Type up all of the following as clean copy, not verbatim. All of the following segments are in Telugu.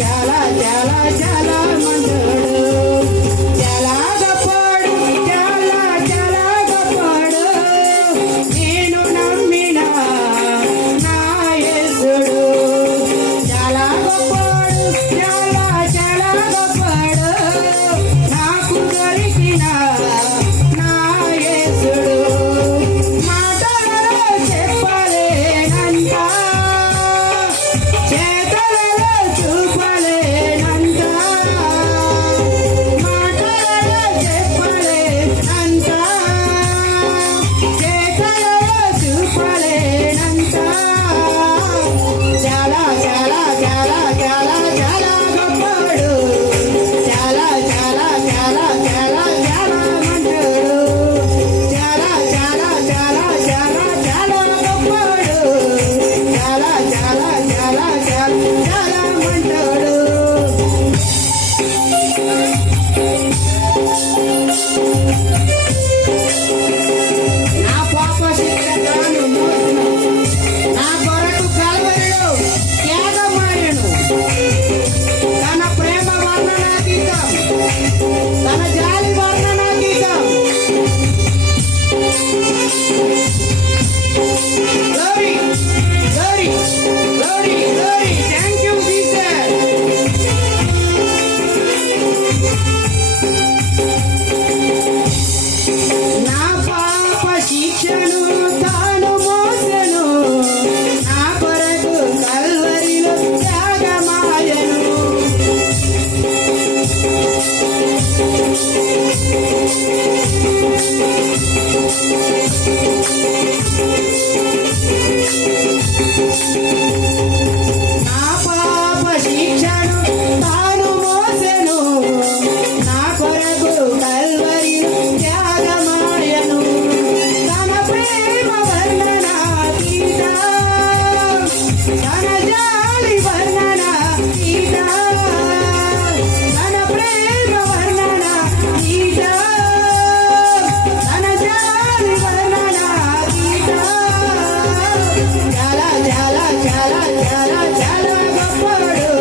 చాలా చాలా చాలా మంచోడు, చాలా గొప్పోడు, చాలా చాలా గొప్పోడు. నేను నమ్మిన నా యేసుడు చాలా గొప్పోడు, చాలా చాలా గొప్పోడు. నాకు దొరికిన నా యేసుడు మాటలలో చెప్పలేనంత, చేతలలో చూపలేనంత, మాటలలో చెప్పలేనంత, చేతలలో చూపలేనంత. చాలా చాలా చాలా చాలా చాలా గొప్పడు, చాలా చాలా చాలా చాలా చాలా మంచోడు, చాలా చాలా చాలా చాలా చాలా గొప్పడు, చాలా చాలా చాలా చాలా చాలా మంచోడు. నా పాప శిక్షను మోసెను, నా కొరకు కల్వరిలో త్యాగమాయెను. తన ప్రేమ వర్ణనాతీతం, తన జాలి వర్ణనాతీతం. Glory, glory, glory, glory. Thank you, Jesus. నా పాప శిక్షను తాను మోసెను, నా కొరకు కల్వరిలో త్యాగమాయెను. నా పాప శిక్షను తాను మోసెను, నా కొరకు కల్వరిలో త్యాగమాయెను. తన ప్రేమ వర్ణనాతీతం, తన జాలి వర్ణనాతీతం, తన ప్రేమ వర్ణనాతీతం, తన జాలి వర్ణనాతీతం. చాలా చాలా చాలా చాలా చాలా గొప్పడు,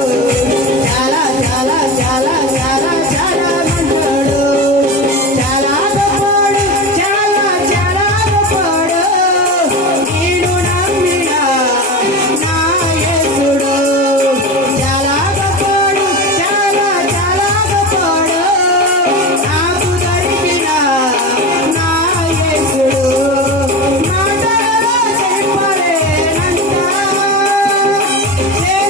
చాలా చాలా చాలా చాలా చాలా మంచోడు, చాలా గొప్పడు, చాలా చాలా గొప్పడు. నేను నమ్మిన నా యేసుడు చాలా గొప్పడు, చాలా చాలా గొప్పడు. నాకు దొరికిన నా యేసుడు మాటలలో చెప్పలేనంత, చేతలలో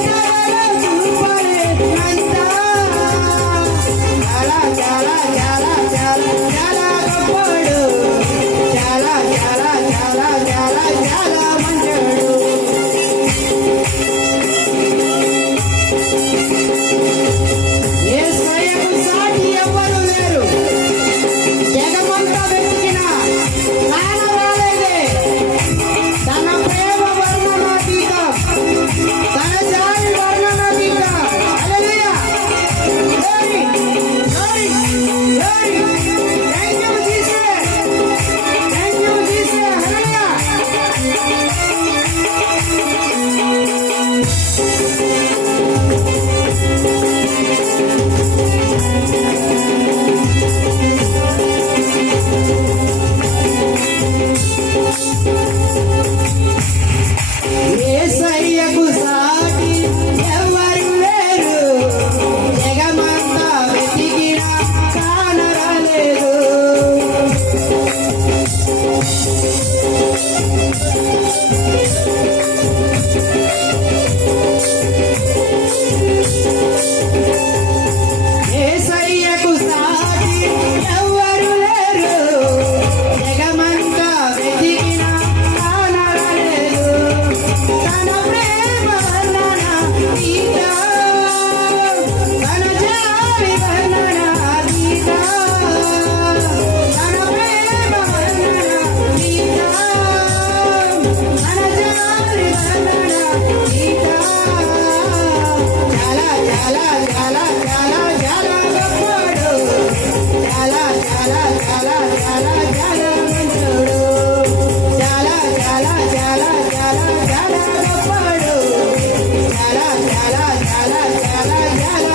చాలా చాలా చాలా చాలా